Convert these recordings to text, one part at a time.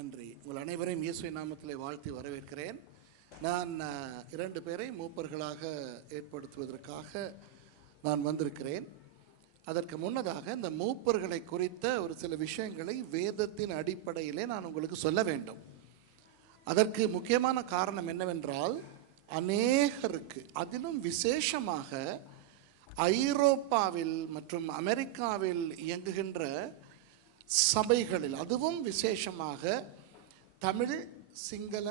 நன்றி. உங்கள் அனைவரையும் இயேசுவை நாமத்திலே வாழ்த்தி வரவேற்கிறேன். நான் இரண்டு பேரை மூப்பர்களாக ஏற்படுத்துவதற்காக நான் வந்திருக்கிறேன். அதற்கு முன்னதாக இந்த மூப்பர்களை குறித்த ஒரு சில விஷயங்களை வேதத்தின் அடிப்படையிலே நான் உங்களுக்கு சொல்ல வேண்டும். அதற்கு முக்கியமான காரணம் என்னவென்றால் அநேகருக்கு அதிலும் விசேஷமாக ஐரோப்பாவில் மற்றும் அமெரிக்காவில் இயங்குகின்ற சபைகளில். அதுவும் விசேஷமாக தமிழ் சிங்கள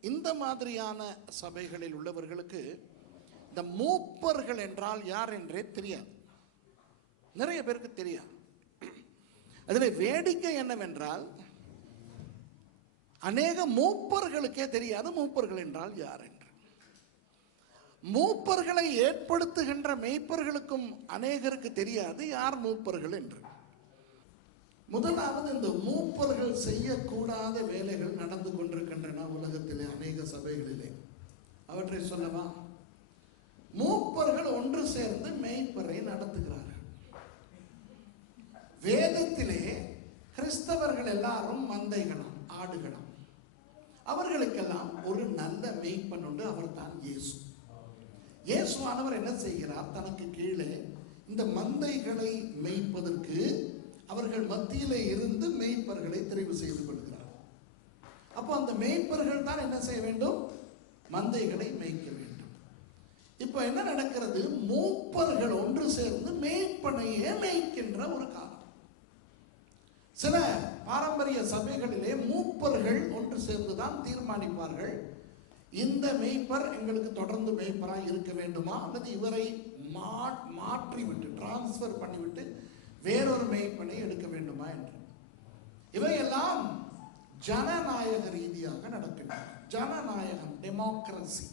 இந்த மாதிரியான சபைகளில் உள்ளவர்களுக்கு இந்த மூப்பர்கள் என்றால் யார் என்றே தெரியாது. நிறைய பேருக்கு தெரியாது. அதில் வேடிக்கை என்னவென்றால் அநேக மூப்பர்களுக்கே தெரியாது மூப்பர்கள் என்றால் யார் என்று. மூப்பர்களை ஏற்படுத்துகின்ற மெய்ப்பர்களுக்கும் அநேகருக்கு தெரியாது யார் மூப்பர்கள் என்று. முதலாவது இந்த மூப்பர்கள் செய்யக்கூடாத வேலைகள் நடந்து கொண்டிருக்கின்றன உலகத்திலே அநேக சபைகளிலே. அவற்றை சொல்லவா? மூப்பர்கள் ஒன்று சேர்ந்து மெய்ப்பரை நடத்துகிறார்கள். வேதத்திலே கிறிஸ்தவர்கள் எல்லாரும் மந்தைகளாம் ஆடுகளாம். அவர்களுக்கெல்லாம் ஒரு நல்ல மெய்ப்பன் உண்டு அவர் தான் இயேசு. இயேசுவானவர் என்ன செய்கிறார்? தனக்கு கீழே இந்த மந்தைகளை மெய்ப்பதற்கு அவர்கள் மத்தியிலே இருந்து மேய்ப்பர்களை தெரிவு செய்து கொள்கிறார். அப்போ அந்த மேய்ப்பர்கள் தான் என்ன செய்ய வேண்டும்? மந்தைகளை மேய்க்க வேண்டும். இப்போ என்ன நடக்கிறது? மூப்பர்கள் ஒன்று சேர்ந்து மேய்ப்பனையே மேய்க்கின்ற ஒரு காலம். சில பாரம்பரிய சபைகளிலே மூப்பர்கள் ஒன்று சேர்ந்து தான் தீர்மானிப்பார்கள். இந்த மேய்ப்பர் எங்களுக்கு தொடர்ந்து மேய்ப்பராக இருக்க வேண்டுமா? அல்லது இவரை மா மாற்றி விட்டு டிரான்ஸ்ஃபர் பண்ணிவிட்டு வேறொரு மெய்ப்பனை எடுக்க வேண்டுமா என்று. இவையெல்லாம் ஜனநாயக ரீதியாக நடக்கின்றன. ஜனநாயகம் டெமோக்ரசி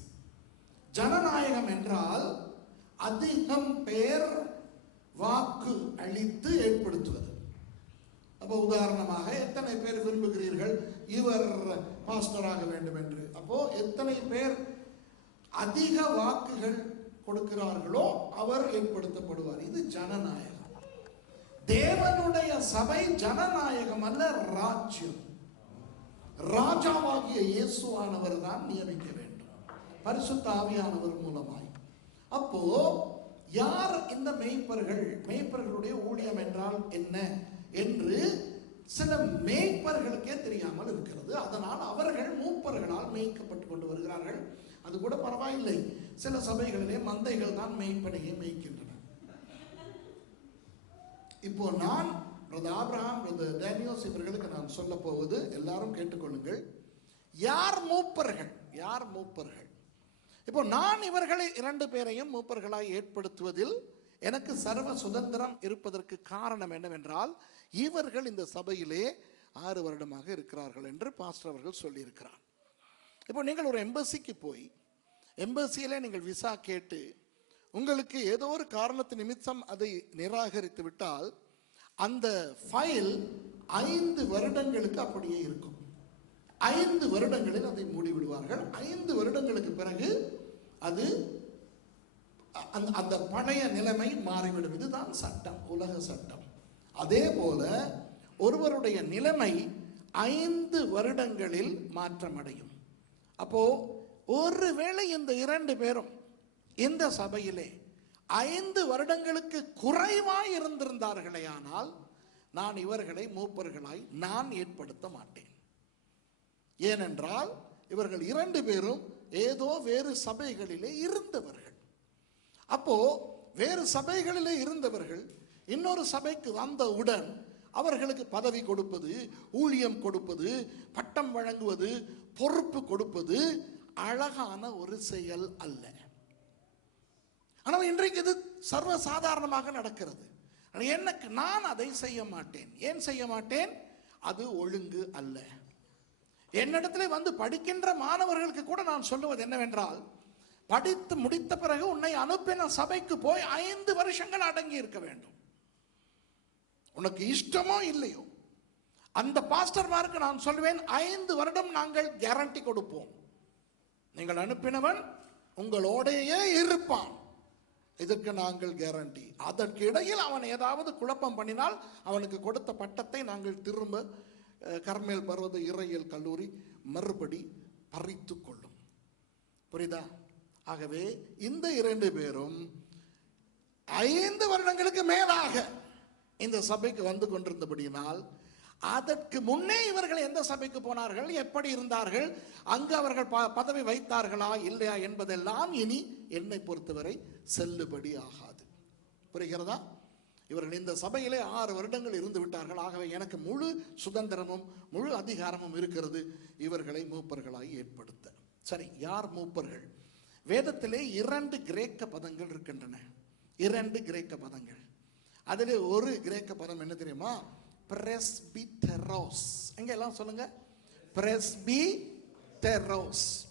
ஜனநாயகம் என்றால் அதிகம் பேர் வாக்கு அளித்து ஏற்படுத்துவது. அப்போ உதாரணமாக எத்தனை பேர் விரும்புகிறீர்கள்? இவர் பாஸ்டராக வேண்டும் என்று அப்போ எத்தனை பேர் அதிக வாக்குகள் கொடுக்கிறார்களோ அவர் ஏற்படுத்தப்படுவார். இது ஜனநாயகம். தேவனுடைய சபை ஜனநாயகம் அல்ல ராஜ்யம். ராஜாவாகிய இயேசுவானவர் தான் நியமிக்க வேண்டும். பரிசுத்த ஆவியானவர் மூலமாய். அப்போ யார் இந்த மேய்ப்பர்கள்? மேய்ப்பர்களுடைய ஊழியம் என்றால் என்ன என்று சில மேய்ப்பர்களுக்கே தெரியாமல் இருக்கிறது. அதனால் அவர்கள் மூப்பர்களால் மேய்க்கப்பட்டு கொண்டு வருகிறார்கள். அது கூட பரவாயில்லை. சில சபைகளிலே மந்தைகள் தான் மேய்ப்பனையே மேய்க்கின்றன. இப்போ நான் பிரதர் ஆப்ரஹாம் பிரதர் டேனியோஸ் இவர்களுக்கு நான் சொல்ல போவது எல்லாரும் கேட்டுக்கொள்ளுங்கள். யார் மூப்பர்கள்? யார் மூப்பர்கள்? இப்போ நான் இவர்களை இரண்டு பேரையும் மூப்பர்களாய் ஏற்படுத்துவதில் எனக்கு சர்வ சுதந்திரம் இருப்பதற்கு காரணம் என்னவென்றால் இவர்கள் இந்த சபையிலே ஆறு வருடமாக இருக்கிறார்கள் என்று பாஸ்டர் அவர்கள் சொல்லியிருக்கிறார். இப்போ நீங்கள் ஒரு எம்பசிக்கு போய் எம்பசியிலே நீங்கள் விசா கேட்டு உங்களுக்கு ஏதோ ஒரு காரணத்து நிமித்தம் அதை நிராகரித்து விட்டால் அந்த ஃபைல் ஐந்து வருடங்களுக்கு அப்படியே இருக்கும். ஐந்து வருடங்களில் அதை மூடிவிடுவார்கள் ஐந்து வருடங்களுக்கு பிறகு அது அந்த அந்த பழைய நிலைமை மாறிவிடும். இதுதான் சட்டம் உலக சட்டம். அதே போல ஒருவருடைய நிலைமை ஐந்து வருடங்களில் மாற்றமடையும். அப்போ ஒருவேளை இந்த இரண்டு பேரும் இந்த சபையிலே ஐந்து வருடங்களுக்கு குறைவாய் இருந்திருந்தார்களே ஆனால் நான் இவர்களை மூப்பர்களாய் நான் ஏற்படுத்த மாட்டேன். ஏனென்றால் இவர்கள் இரண்டு பேரும் ஏதோ வேறு சபைகளிலே இருந்தவர்கள். அப்போ வேறு சபைகளிலே இருந்தவர்கள் இன்னொரு சபைக்கு வந்தவுடன் அவர்களுக்கு பதவி கொடுப்பது ஊழியம் கொடுப்பது பட்டம் வழங்குவது பொறுப்பு கொடுப்பது அழகான ஒரு செயல் அல்ல. ஆனால் இன்றைக்கு இது சர்வ சாதாரணமாக நடக்கிறது எனக்கு நான் அதை செய்ய மாட்டேன். ஏன் செய்ய மாட்டேன்? அது ஒழுங்கு அல்ல. என்னிடத்துல வந்து படிக்கின்ற மாணவர்களுக்கு கூட நான் சொல்லுவது என்னவென்றால் படித்து முடித்த பிறகு உன்னை அனுப்பின சபைக்கு போய் ஐந்து வருஷங்கள் அடங்கி இருக்க வேண்டும். உனக்கு இஷ்டமோ இல்லையோ? அந்த பாஸ்டர்மாருக்கு நான் சொல்வேன் ஐந்து வருடம் நாங்கள் கேரண்டி கொடுப்போம். நீங்கள் அனுப்பினவன் உங்களோடையே இருப்பான். இதற்கு நாங்கள் கேரண்டி அதற்கு இடையில் அவன் ஏதாவது குழப்பம் பண்ணினால் அவனுக்கு கொடுத்த பட்டத்தை நாங்கள் திரும்ப கர்மேல் பர்வத இறையியல் கல்லூரி மறுபடி பறித்து கொள்ளும். புரியுதா? ஆகவே இந்த இரண்டு பேரும் ஐந்து வருடங்களுக்கு மேலாக இந்த சபைக்கு வந்து கொண்டிருந்தபடியினால் அதற்கு முன்னே இவர்கள் எந்த சபைக்கு போனார்கள்? எப்படி இருந்தார்கள்? அங்கு அவர்கள் ப- பதவி வைத்தார்களா இல்லையா என்பதெல்லாம் இனி என்னை பொறுத்தவரை செல்லுபடி ஆகாது. புரிகிறதா? இவர்கள் இந்த சபையிலே ஆறு வருடங்கள் இருந்து விட்டார்கள். ஆகவே எனக்கு முழு சுதந்திரமும் முழு அதிகாரமும் இருக்கிறது. இவர்களை மூப்பர்களாய் ஏற்படுத்த. சரி யார் மூப்பர்கள்? வேதத்திலே இரண்டு கிரேக்க பதங்கள் இருக்கின்றன. இரண்டு கிரேக்க பதங்கள். அதிலே ஒரு கிரேக்க பதம் என்ன தெரியுமா? பிரஸ்பிதரோஸ் எங்க எல்லாம் சொல்லுங்க. பிரஸ்பிட்டெரோஸ்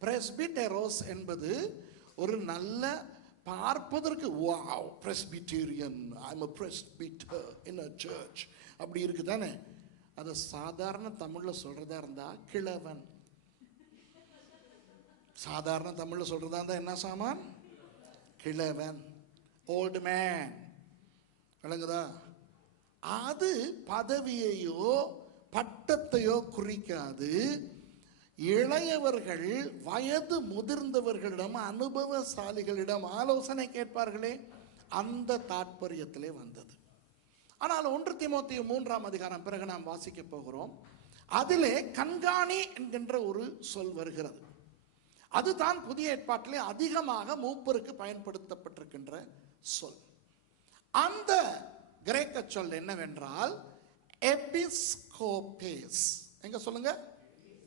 பிரஸ்பிடெரோஸ் என்பது ஒரு நல்ல பார்ப்பதற்கு wow Presbyterian I'm a presbyter in a church அப்படி இருக்கு தானே அதை சாதாரண தமிழில் சொல்கிறதா இருந்தா கிழவன். சாதாரண தமிழில் சொல்கிறதா இருந்தால் என்ன சாமான்? கிழவன். ஓல்டு மேன் விளங்குதா? அது பதவியையோ பட்டத்தையோ குறிக்காது. இளையவர்கள் வயது முதிர்ந்தவர்களிடம் அனுபவசாலிகளிடம் ஆலோசனை கேட்பார்களே. அந்த தாற்பயத்திலே வந்தது. ஆனால் ஒன்று தீமோத்தேயு மூன்றாம் அதிகாரம் பிறகு நாம் வாசிக்க போகிறோம். அதிலே கண்காணி என்கின்ற ஒரு சொல் வருகிறது. அதுதான் புதிய ஏற்பாட்டிலே அதிகமாக மூப்பருக்கு பயன்படுத்தப்பட்டிருக்கின்ற சொல். அந்த கிரேக்க சொல் என்னவென்றால் எபிஸ்கோபேஸ். எங்க சொல்லுங்க?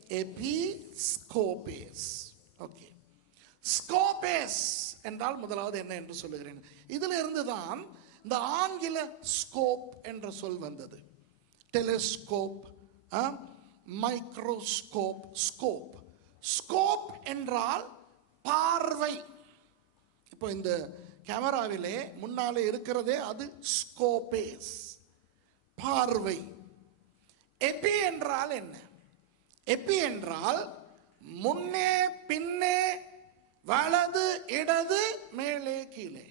எபிஸ்கோபேஸ். ஓகே ஸ்கோபேஸ் என்றால் முதலாவது என்ன என்று சொல்லுகிறேன். இதில் இருந்து தான் இந்த ஆங்கில ஸ்கோப் என்ற சொல் வந்தது. Telescope microscope scope. ஸ்கோப் என்றால் பார்வை. இப்போ இந்த கேமராவிலே முன்னாலே இருக்கிறதே அது ஸ்கோபேஸ் பார்வை. எபி என்றால் என்ன? எபி என்றால் முன்னே பின்னே வலது இடது மேலே கீழே.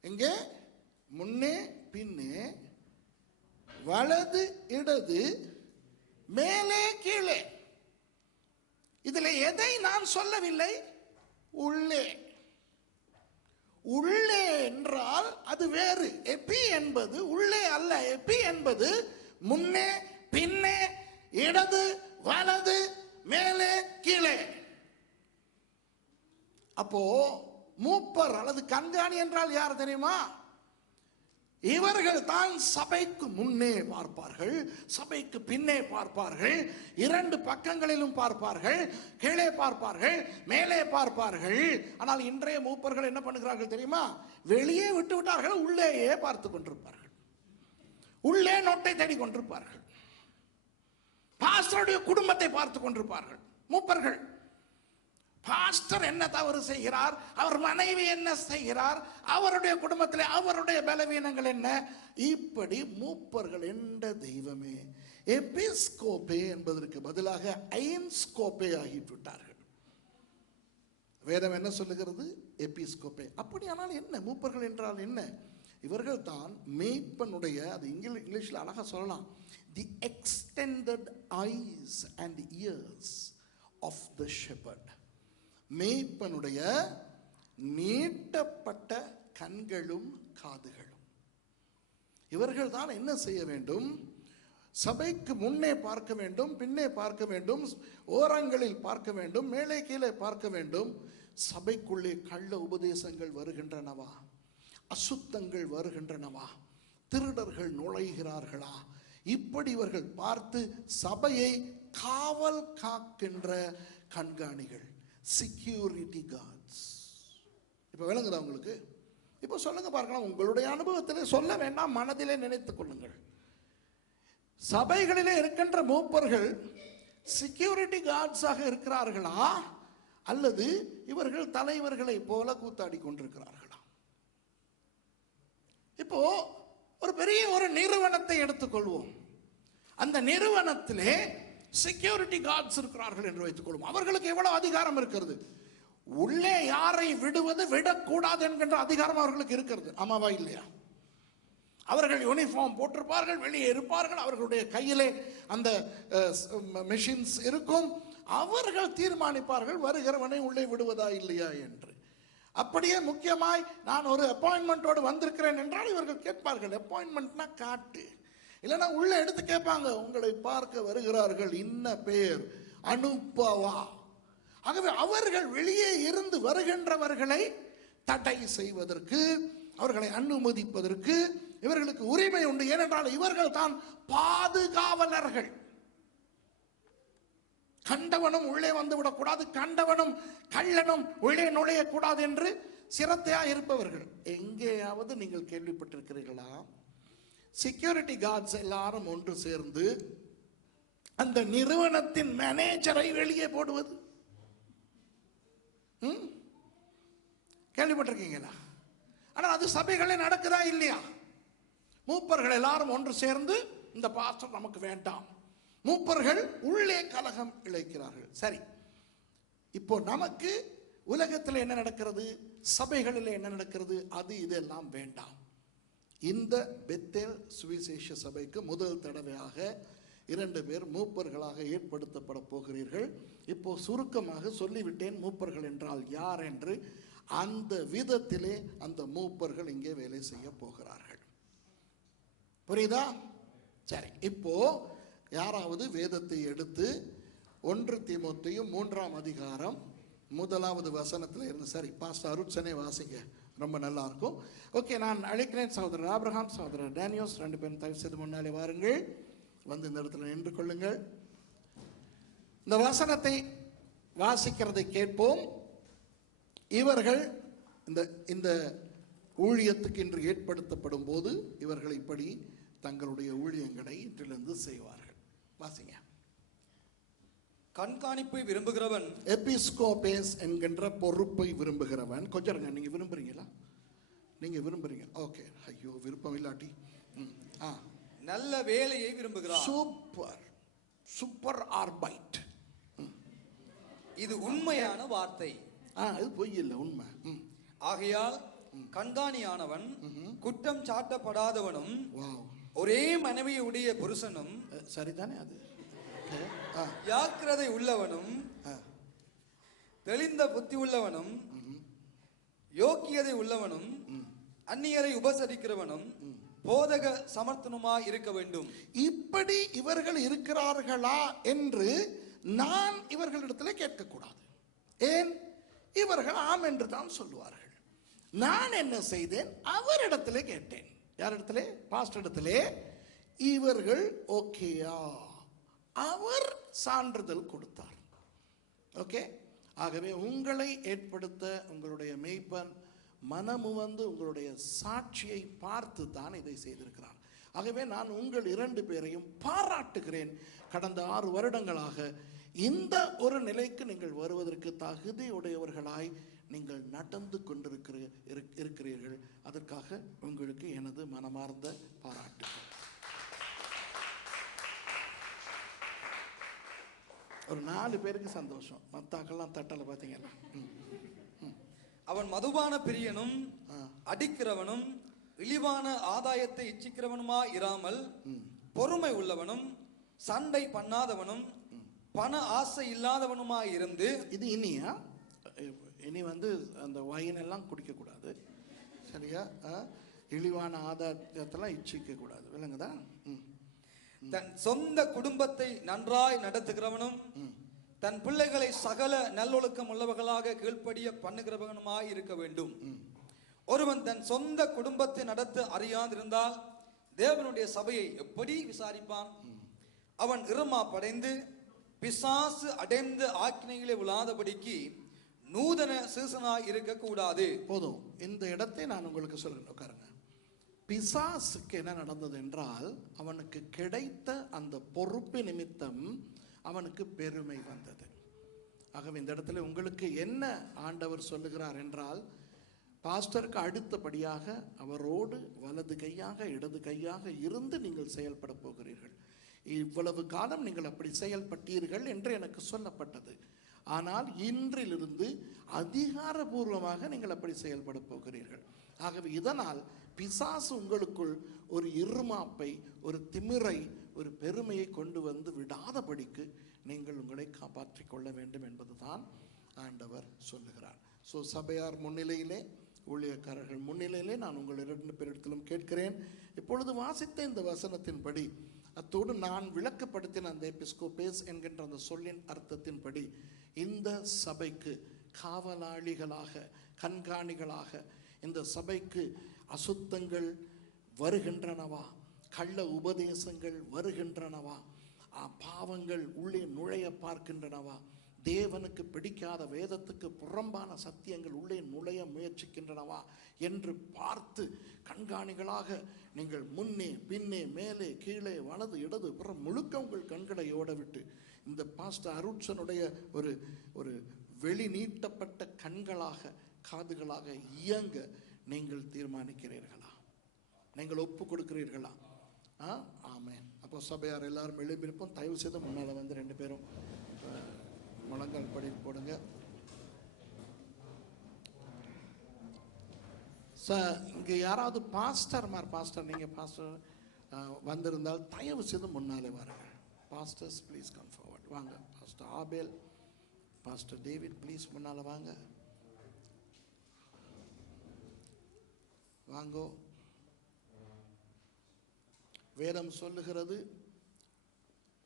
எங்கே? முன்னே பின்னே வலது இடது மேலே கீழே. இதில் எதை நான் சொல்லவில்லை? உள் உள்ளே என்றால் அது வேறு. எப்பி என்பது உள்ளே அல்ல. எப்பி என்பது முன்னே பின்னே இடது வலது மேலே கீழே. அப்போ மூப்பர் அல்லது கண்காணி என்றால் யார் தெரியுமா? இவர்கள் தான் சபைக்கு முன்னே பார்ப்பார்கள் சபைக்கு பின்னே பார்ப்பார்கள் இரண்டு பக்கங்களிலும் பார்ப்பார்கள் கீழே பார்ப்பார்கள் மேலே பார்ப்பார்கள். ஆனால் இன்றைய மூப்பர்கள் என்ன பண்ணுகிறார்கள் தெரியுமா? வெளியே விட்டு விட்டார்கள் உள்ளேயே பார்த்து கொண்டிருப்பார்கள். உள்ளே நோட்டை தேடி கொண்டிருப்பார்கள். பாஸ்டருடைய குடும்பத்தை பார்த்து கொண்டிருப்பார்கள். மூப்பர்கள் பாஸ்டர் என்ன தவறு செய்கிறார்? அவர் மனைவி என்ன செய்கிறார்? அவருடைய குடும்பத்தில் அவருடைய பலவீனங்கள் என்ன? இப்படி மூப்பர்கள் என்ற தெய்வமே எபிஸ்கோபே என்பதற்கு பதிலாக ஐன்ஸ்கோபே ஆகிவிட்டார்கள். வேதம் என்ன சொல்லுகிறது? எபிஸ்கோப்பே. அப்படியானால் என்ன? மூப்பர்கள் என்றால் என்ன? இவர்கள் தான் மேய்ப்பனுடைய அது இங்கிலீஷ் இங்கிலீஷில் அழகாக சொல்லலாம். The extended eyes and ears of the shepherd மேய்ப்பனுடைய நீட்டப்பட்ட கண்களும் காதுகளும். இவர்கள் தான் என்ன செய்ய வேண்டும்? சபைக்கு முன்னே பார்க்க வேண்டும் பின்னே பார்க்க வேண்டும் ஓரங்களில் பார்க்க வேண்டும் மேலே கீழே பார்க்க வேண்டும். சபைக்குள்ளே கள்ள உபதேசங்கள் வருகின்றனவா? அசுத்தங்கள் வருகின்றனவா? திருடர்கள் நுழைகிறார்களா? இப்படி இவர்கள் பார்த்து சபையை காவல் காக்கின்ற கண்காணிகள். செக்யூரிட்டி கார்ட்ஸ் இப்போ விளங்குதா உங்களுக்கு? இப்போ சொல்லுங்கள் பார்க்கலாம். உங்களுடைய அனுபவத்தில் சொல்ல வேண்டாம் மனதிலே நினைத்து கொள்ளுங்கள். சபைகளிலே இருக்கின்ற மூப்பர்கள் செக்யூரிட்டி கார்ட்ஸாக இருக்கிறார்களா? அல்லது இவர்கள் தலைவர்களை போல கூத்தாடி கொண்டிருக்கிறார்களா? இப்போ ஒரு பெரிய ஒரு நிறுவனத்தை எடுத்துக்கொள்வோம் அந்த நிறுவனத்திலே செக்யூரிட்டி கார்ட்ஸ் இருக்கிறார்கள் என்று வைத்துக்கொள்ளும் அவர்களுக்கு எவ்வளவு அதிகாரம் இருக்கிறது? உள்ளே யாரை விடுவது விடக்கூடாது என்கின்ற அதிகாரம் அவர்களுக்கு இருக்கிறது. ஆமாவா இல்லையா? அவர்கள் யூனிஃபார்ம் போட்டிருப்பார்கள் வெளியே இருப்பார்கள் அவர்களுடைய கையிலே அந்த மெஷின்ஸ் இருக்கும். அவர்கள் தீர்மானிப்பார்கள் வருகிறவனை உள்ளே விடுவதா இல்லையா என்று. அப்படியே முக்கியமாய் நான் ஒரு அப்பாயின்மெண்ட்டோடு வந்திருக்கிறேன் என்றால் இவர்கள் கேட்பார்கள் அப்பாயின்மெண்ட்னா காட்டு. இல்லைன்னா உள்ள எடுத்து கேட்பாங்க உங்களை பார்க்க வருகிறார்கள் இன்ன பேர் அனுப்பவா? ஆகவே அவர்கள் வெளியே இருந்து வருகின்றவர்களை தடை செய்வதற்கு அவர்களை அனுமதிப்பதற்கு இவர்களுக்கு உரிமை உண்டு. ஏனென்றால் இவர்கள் தான் பாதுகாவலர்கள். கண்டவனும் உள்ளே வந்து விடக்கூடாது. கண்டவனும் கள்ளனும் உள்ளே நுழையக்கூடாது என்று சிரத்தையா இருப்பவர்கள். எங்கேயாவது நீங்கள் கேள்விப்பட்டிருக்கிறீர்களா? செக்யூரிட்டி கார்ட்ஸ் எல்லாரும் ஒன்று சேர்ந்து அந்த நிறுவனத்தின் மேனேஜரை வெளியே போடுவது. ம்? கேள்விப்பட்டிருக்கீங்களா? ஆனால் அது சபைகளே நடக்குதா இல்லையா? மூப்பர்கள் எல்லாரும் ஒன்று சேர்ந்து இந்த பாஸ்டர் நமக்கு வேண்டாம். மூப்பர்கள் உள்ளே கலகம் இழைக்கிறார்கள். சரி. இப்போ நமக்கு உலகத்தில் என்ன நடக்கிறது? சபைகளில் என்ன நடக்கிறது? அது இதெல்லாம் வேண்டாம். இந்த பெத்தேல் சுவிசேஷ சபைக்கு முதல் தடவையாக இரண்டு பேர் மூப்பர்களாக ஏற்படுத்தப்பட போகிறீர்கள். இப்போ சுருக்கமாக சொல்லிவிட்டேன் மூப்பர்கள் என்றால் யார் என்று. அந்த விதத்திலே அந்த மூப்பர்கள் இங்கே வேலை செய்ய போகிறார்கள். புரியுதா? சரி இப்போ யாராவது வேதத்தை எடுத்து ஒன்று திமுத்தையும் மூன்றாம் அதிகாரம் முதலாவது வசனத்தில் இருந்து சரி பாஸ்டர் அருட்சனே வாசிங்க. ரொம்ப நல்லா இருக்கும். ஓகே நான் அழைக்கிறேன் சகோதரர் ஆப்ரஹாம் சகோதரர் டேனியோஸ் ரெண்டு பேரும் தயவு செய்து முன்னாலே வாருங்கள். வந்து இந்த இடத்துல நின்று கொள்ளுங்கள். இந்த வசனத்தை வாசிக்கிறதை கேட்போம். இவர்கள் இந்த இந்த ஊழியத்துக்கு இன்று ஏற்படுத்தப்படும் போது இவர்கள் இப்படி தங்களுடைய ஊழியங்களை இன்றிலிருந்து செய்வார்கள். வாசிங்க. கண்காணிப்பை விரும்புகிறவன் எபிஸ்கோபேஸ் என்கின்ற பொறுப்பை விரும்புகிறவன். கொஞ்சம் இருங்க நீங்க விரும்புறீங்களா? நீங்க விரும்புறீங்க. ஓகே ஐயோ விருப்பம் இல்லாட்டி. ஆ. நல்ல வேலையை விரும்புகிறான். சூப்பர் சூப்பர் ஆர்பைட் இது உண்மையான வார்த்தை. ஆ இது பொய் இல்லை உண்மை. ஆகையால் கண்காணியானவன் குற்றம் சாட்டப்படாதவனும் ஒரே மனைவியுடைய புருஷனும் சரிதானே அது? ஜாக்கிரதை உள்ளவனும் தெளிந்த புத்தி உள்ளவனும் யோக்கியதை உள்ளவனும் அந்நியரை உபசரிக்கிறவனும் போதக சமர்த்தனுமாய் இருக்க வேண்டும். இப்படி இவர்கள் இருக்கிறார்களா என்று நான் இவர்களிடத்தில் கேட்கக்கூடாது. ஏன்? இவர்கள் ஆம் என்று தான் சொல்லுவார்கள். நான் என்ன செய்தேன்? அவரிடத்திலே கேட்டேன். யாரிடத்திலே? இடத்திலே இவர்கள் ஓகேயா? அவர் சான்றிதழ் கொடுத்தார். ஓகே ஆகவே உங்களை ஏற்படுத்த உங்களுடைய மெய்ப்பன் மனமு வந்து உங்களுடைய சாட்சியை பார்த்து தான் இதை செய்திருக்கிறார் ஆகவே நான் உங்கள் இரண்டு பேரையும் பாராட்டுகிறேன். கடந்த ஆறு வருடங்களாக இந்த ஒரு நிலைக்கு நீங்கள் வருவதற்கு தகுதி உடையவர்களாய் நீங்கள் நடந்து கொண்டிருக்கிற இருக்கிறீர்கள். அதற்காக உங்களுக்கு எனது மனமார்ந்த பாராட்டு ஒரு நாலு பேருக்கு சந்தோஷம். மத்தாக்கெல்லாம் தட்டலை பார்த்தீங்களா. அவன் மதுபான பிரியனும். அடிக்கிறவனும் இழிவான ஆதாயத்தை இச்சிக்கிறவனுமா இராமல் பொறுமை உள்ளவனும் சண்டை பண்ணாதவனும் பண ஆசை இல்லாதவனுமா இருந்து இது இனியா? இனி வந்து அந்த ஒயின் எல்லாம் குடிக்கக்கூடாது. சரியா? இழிவான ஆதாரத்தெல்லாம் இச்சிக்க கூடாது விளங்குதா? ம். தன் சொந்த குடும்பத்தை நன்றாய் நடத்துகிறவனும் தன் பிள்ளைகளை சகல நல்லொழுக்கம் உள்ளவர்களாக கீழ்ப்படிய பண்ணுகிறவனுமாய் இருக்க வேண்டும். ஒருவன் தன் சொந்த குடும்பத்தை நடத்த அறியாதிருந்தால் தேவனுடைய சபையை எப்படி விசாரிப்பான்? அவன் இருமா படைந்து பிசாசு அடைந்த ஆக்கினைகளை விழாதபடிக்கு நூதன சீசனாய் இருக்கக்கூடாது. போதும். இந்த இடத்தை நான் உங்களுக்கு சொல்கிறேன். உட்காருங்க. பிசாசுக்கு என்ன நடந்தது என்றால் அவனுக்கு கிடைத்த அந்த பொறுப்பு நிமித்தம் அவனுக்கு பெருமை வந்தது. ஆகவே இந்த இடத்துல உங்களுக்கு என்ன ஆண்டவர் சொல்லுகிறார் என்றால் பாஸ்டருக்கு அடுத்தபடியாக அவரோடு வலது கையாக இடது கையாக இருந்து நீங்கள் செயல்பட போகிறீர்கள். இவ்வளவு காலம் நீங்கள் அப்படி செயல்பட்டீர்கள் என்று எனக்கு சொல்லப்பட்டது. ஆனால் இன்றிலிருந்து அதிகாரபூர்வமாக நீங்கள் அப்படி செயல்பட போகிறீர்கள். ஆகவே இதனால் பிசாசு உங்களுக்குள் ஒரு இருமாப்பை ஒரு திமிரை ஒரு பெருமையை கொண்டு வந்து விடாதபடிக்கு நீங்கள் உங்களை காப்பாற்றிக் கொள்ள வேண்டும் என்பதுதான் ஆண்டவர் சொல்லுகிறார். ஸோ சபையார் முன்னிலையிலே ஊழியக்காரர்கள் முன்னிலையிலே நான் உங்கள் இரண்டு பேரிடத்திலும் கேட்கிறேன். இப்பொழுது வாசித்த இந்த வசனத்தின்படி அத்தோடு நான் விளக்கப்படுத்தின அந்த எபிஸ்கோபேஸ் என்கின்ற அந்த சொல்லின் அர்த்தத்தின்படி இந்த சபைக்கு காவலாளிகளாக கண்காணிகளாக இந்த சபைக்கு அசுத்தங்கள் வருகின்றனவா? கள்ள உபதேசங்கள் வருகின்றனவா? பாவங்கள் உள்ளே நுழைய பார்க்கின்றனவா? தேவனுக்கு பிடிக்காத வேதத்துக்கு புறம்பான சத்தியங்கள் உள்ளே நுழைய முயற்சிக்கின்றனவா என்று பார்த்து கண்காணிகளாக நீங்கள் முன்னே பின்னே மேலே கீழே வலது இடது புறம் முழுக்க உங்கள் கண்களை ஓட விட்டு இந்த பாஸ்டர் அருட்சனுடைய ஒரு ஒரு வெளி நீட்டப்பட்ட கண்களாக காதுகளாக இயங்க நீங்கள் தீர்மானிக்கிறீர்களா? நீங்கள் ஒப்பு கொடுக்கிறீர்களா? ஆ? ஆமென். அப்போ சபையார் எல்லாரும் எழுப்பியிருப்போம் தயவு செய்து முன்னால் வந்து ரெண்டு பேரும் முழங்கால் படி போடுங்க. சார் இங்கே யாராவது பாஸ்டர் மார் பாஸ்டர் நீங்கள் பாஸ்டர் வந்திருந்தால் தயவு செய்து முன்னாலே வாருங்கள் பாஸ்டர்ஸ் ப்ளீஸ் கம் ஃபார்வர்ட் வாங்க pastor Abel pastor David please முன்னால் வாங்க. வாங்கோ. வேதம் சொல்லுகிறது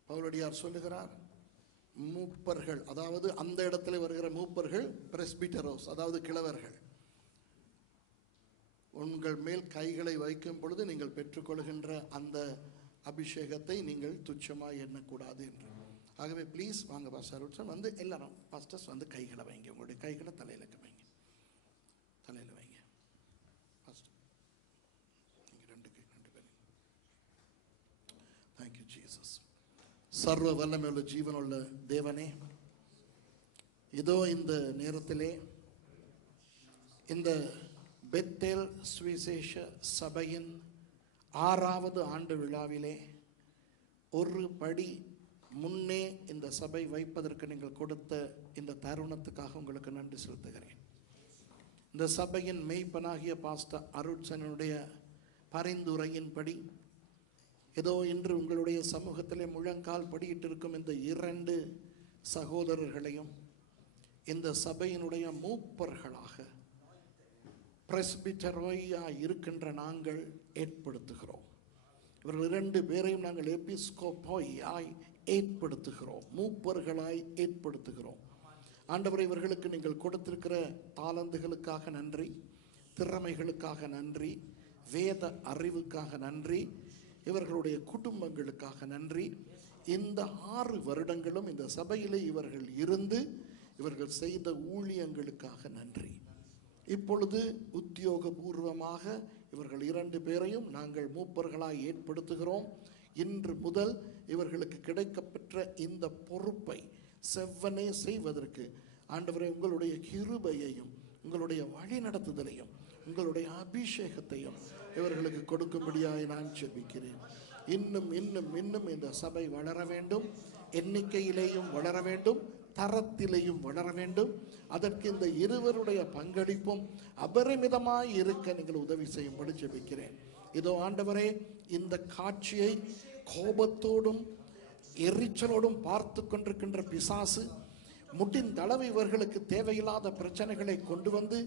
பவுலடியார் சொல்லுகிறார். மூப்பர்கள் அதாவது அந்த இடத்துல வருகிற மூப்பர்கள் பிரஸ்பிட்டரோஸ் அதாவது கிழவர்கள். உங்கள் மேல் கைகளை வைக்கும் பொழுது நீங்கள் பெற்றுக்கொள்கின்ற அந்த அபிஷேகத்தை நீங்கள் துச்சமாக எண்ணக்கூடாது என்று. ஆகவே ப்ளீஸ் வாங்க பாஸ்டர் வந்து எல்லாரும் பாஸ்டர்ஸ் வந்து கைகளை வைங்க உங்களுடைய கைகளை தலையில வைங்க தலையில வைங்க பாஸ்டர் நீங்க ரெண்டு கை ரெண்டு பேரும் தேங்க்யூ ஜீசஸ் சர்வ வல்லமையுள்ள ஜீவனுள்ள தேவனே இதோ இந்த நேரத்திலே இந்த பெத்தேல் சுவிசேஷ சபையின் ஆறாவது ஆண்டு விழாவிலே ஒரு படி முன்னே இந்த சபை வைப்பதற்கு நீங்கள் கொடுத்த இந்த தருணத்துக்காக உங்களுக்கு நன்றி செலுத்துகிறேன். இந்த சபையின் மெய்ப்பனாகிய பாஸ்டர் அருட்சனுடைய பரிந்துரையின்படி ஏதோ இன்று உங்களுடைய சமூகத்திலே முழங்கால் படியிட்டு இருக்கும் இந்த இரண்டு சகோதரர்களையும் இந்த சபையினுடைய மூப்பர்களாக பிரஸ்பிட்டரோயா இருக்கின்ற நாங்கள் ஏற்படுத்துகிறோம். இவர்கள் இரண்டு பேரையும் நாங்கள் எபிஸ்கோப்போயாய் ஏற்படுத்துகிறோம் மூப்பர்களாய் ஏற்படுத்துகிறோம். ஆண்டவர் இவர்களுக்கு நீங்கள் கொடுத்திருக்கிற தாளந்துகளுக்காக நன்றி திறமைகளுக்காக நன்றி வேத அறிவுக்காக நன்றி இவர்களுடைய குடும்பங்களுக்காக நன்றி. இந்த ஆறு வருடங்களும் இந்த சபையிலே இவர்கள் இருந்து இவர்கள் செய்த ஊழியங்களுக்காக நன்றி. இப்பொழுது உத்தியோகபூர்வமாக இவர்கள் இரண்டு பேரையும் நாங்கள் மூப்பர்களாய் ஏற்படுத்துகிறோம். இன்று முதல் இவர்களுக்கு கிடைக்கப்பெற்ற இந்த பொறுப்பை செவ்வனே செய்வதற்கு ஆண்டவரை உங்களுடைய கிருபையையும் உங்களுடைய வழி நடத்துதலையும் உங்களுடைய அபிஷேகத்தையும் இவர்களுக்கு கொடுக்கும்படியாய் நான் செபிக்கிறேன். இன்னும் இன்னும் இன்னும் இந்த சபை வளர வேண்டும். எண்ணிக்கையிலேயும் வளர வேண்டும். தரத்திலேயும் வளர வேண்டும். அதற்கு இந்த இருவருடைய பங்களிப்பும் அபரிமிதமாய் இருக்க நீங்கள் உதவி செய்யும்படி ஜெபிக்கிறேன் இதோ ஆண்டவரே இந்த காட்சியை கோபத்தோடும் எரிச்சலோடும் பார்த்து கொண்டிருக்கின்ற பிசாசு முடிந்தளவு இவர்களுக்கு தேவையில்லாத பிரச்சனைகளை கொண்டு வந்து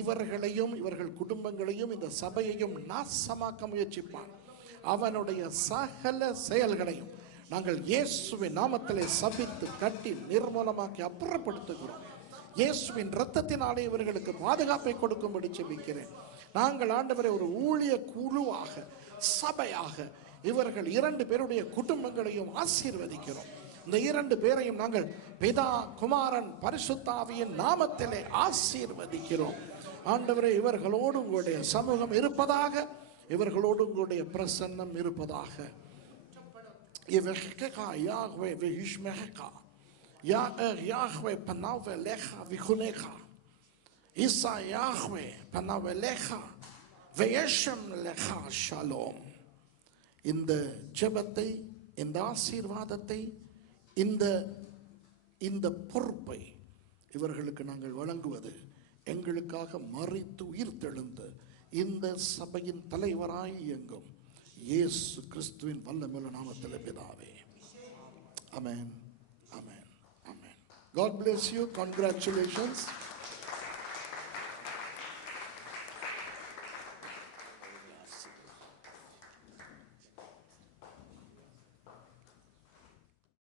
இவர்களையும் இவர்கள் குடும்பங்களையும் இந்த சபையையும் நாசமாக்க முயற்சிப்பான். அவனுடைய சகல செயல்களையும் நாங்கள் இயேசுவின் நாமத்திலே சபித்து கட்டி நிர்மூலமாக்கி அப்புறப்படுத்துகிறோம். இயேசுவின் இரத்தத்தினாலே இவர்களுக்கு பாதுகாப்பை கொடுக்கும்படி செபிக்கிறேன். நாங்கள் ஆண்டவரை ஒரு ஊழிய குழுவாக சபையாக இவர்கள் இரண்டு பேருடைய குடும்பங்களையும் ஆசீர்வதிக்கிறோம். இந்த இரண்டு பேரையும் நாங்கள் பிதா குமாரன் பரிசுத்தாவியின் நாமத்திலே ஆசீர்வதிக்கிறோம் ஆண்டவரே இவர்களோடு உங்களுடைய சமூகம் இருப்பதாக இவர்களோடு உங்களுடைய பிரசன்னம் இருப்பதாக יברכך יהוה וישמרך. יאר יהוה פניו אליך ויחונך. יישא יהוה פניו אליך וישם לך שלום. இந்த ஜெபத்தை இந்த ஆசீர்வாதத்தை இந்த இந்த பொறுப்பை இவர்களுக்கு நாங்கள் வழங்குவது எங்களுக்காக மறைத்து உயிர் தெழுந்த இந்த சபையின் தலைவராய் இயங்கும் இயேசு கிறிஸ்துவின் வல்லமையுள்ள நாமத்தில் பிதாவே. Amen amen amen God bless you congratulations